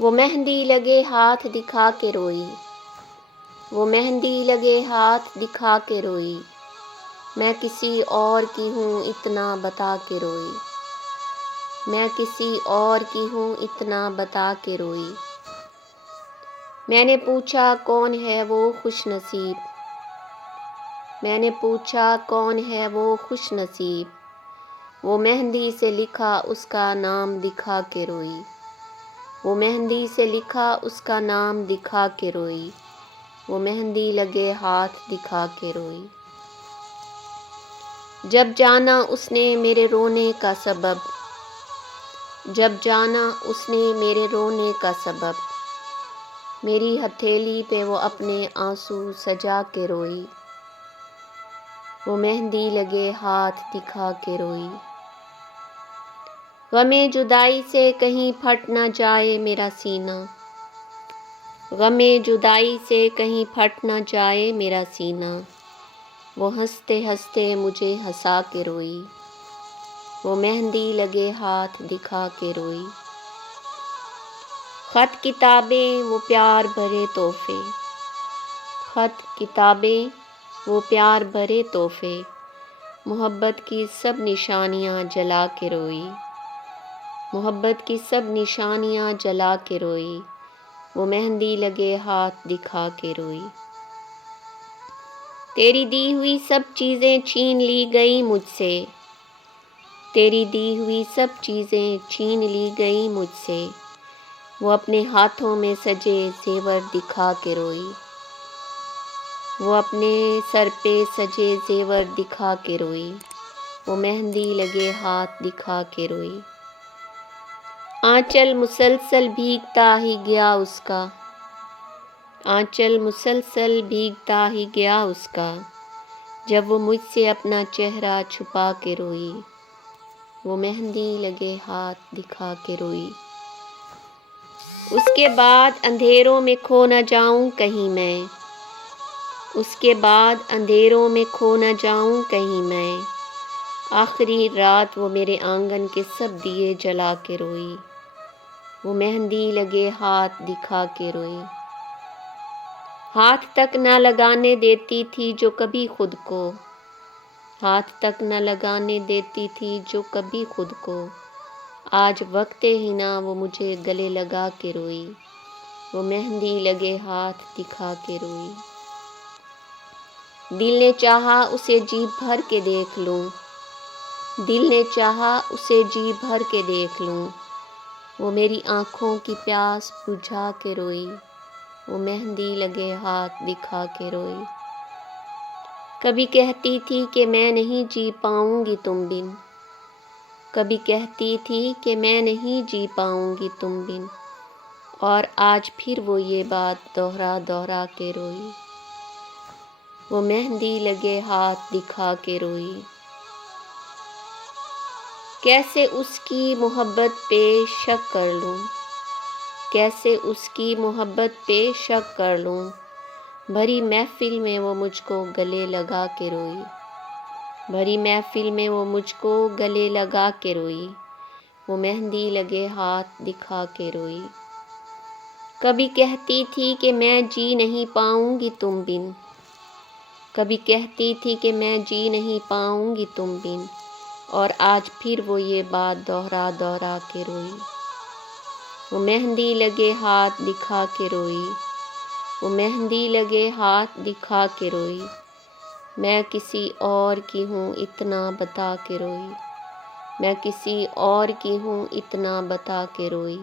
وہ مہندی لگے ہاتھ دکھا کے روئی، وہ مہندی لگے ہاتھ دکھا کے روئی، میں کسی اور کی ہوں اتنا بتا کے روئی، میں کسی اور کی ہوں اتنا بتا کے روئی۔ میں نے پوچھا کون ہے وہ خوش نصیب، میں نے پوچھا کون ہے وہ خوش نصیب، وہ مہندی سے لکھا اس کا نام دکھا کے روئی، وہ مہندی سے لکھا اس کا نام دکھا کے روئی، وہ مہندی لگے ہاتھ دکھا کے روئی۔ جب جانا اس نے میرے رونے کا سبب، جب جانا اس نے میرے رونے کا سبب، میری ہتھیلی پہ وہ اپنے آنسو سجا کے روئی، وہ مہندی لگے ہاتھ دکھا کے روئی۔ غمِ جدائی سے کہیں پھٹ نہ جائے میرا سینہ، غمِ جدائی سے کہیں پھٹ نہ جائے میرا سینہ، وہ ہنستے ہنستے مجھے ہنسا کے روئی، وہ مہندی لگے ہاتھ دکھا کے روئی۔ خط کتابیں وہ پیار بھرے تحفے، خط کتابیں وہ پیار بھرے تحفے، محبت کی سب نشانیاں جلا کے روئی، محبت کی سب نشانیاں جلا کے روئی، وہ مہندی لگے ہاتھ دکھا کے روئی۔ تیری دی ہوئی سب چیزیں چھین لی گئی مجھ سے، تیری دی ہوئی سب چیزیں چھین لی گئی مجھ سے، وہ اپنے ہاتھوں میں سجے زیور دکھا کے روئی، وہ اپنے سر پہ سجے زیور دکھا کے روئی، وہ مہندی لگے ہاتھ دکھا کے روئی۔ آنچل مسلسل بھیگتا ہی گیا اس کا، آنچل مسلسل بھیگتا ہی گیا اس کا، جب وہ مجھ سے اپنا چہرہ چھپا کے روئی، وہ مہندی لگے ہاتھ دکھا کے روئی۔ اس کے بعد اندھیروں میں کھو نہ جاؤں کہیں میں، اس کے بعد اندھیروں میں کھو نہ جاؤں کہیں میں، آخری رات وہ میرے آنگن کے سب دیے جلا کے روئی، وہ مہندی لگے ہاتھ دکھا کے روئی۔ ہاتھ تک نہ لگانے دیتی تھی جو کبھی خود کو، ہاتھ تک نہ لگانے دیتی تھی جو کبھی خود کو، آج وقت ہی نہ وہ مجھے گلے لگا کے روئی، وہ مہندی لگے ہاتھ دکھا کے روئی۔ دل نے چاہا اسے جی بھر کے دیکھ لوں، دل نے چاہا اسے جی بھر کے دیکھ لوں، وہ میری آنکھوں کی پیاس بجھا کے روئی، وہ مہندی لگے ہاتھ دکھا کے روئی۔ کبھی کہتی تھی کہ میں نہیں جی پاؤں گی تم بن، کبھی کہتی تھی کہ میں نہیں جی پاؤں گی تم بن، اور آج پھر وہ یہ بات دوہرا دوہرا کے روئی، وہ مہندی لگے ہاتھ دکھا کے روئی۔ کیسے اس کی محبت پہ شک کر لوں، کیسے اس کی محبت پہ شک کر لوں، بھری محفل میں وہ مجھ کو گلے لگا کے روئی، بھری محفل میں وہ مجھ کو گلے لگا کے روئی، وہ مہندی لگے ہاتھ دکھا کے روئی۔ کبھی کہتی تھی کہ میں جی نہیں پاؤں گی تم بن، کبھی کہتی تھی کہ میں جی نہیں پاؤں گی تم بن، اور آج پھر وہ یہ بات دوہرا دوہرا کے روئی، وہ مہندی لگے ہاتھ دکھا کے روئی، وہ مہندی لگے ہاتھ دکھا کے روئی، میں کسی اور کی ہوں اتنا بتا کے روئی، میں کسی اور کی ہوں اتنا بتا کے روئی۔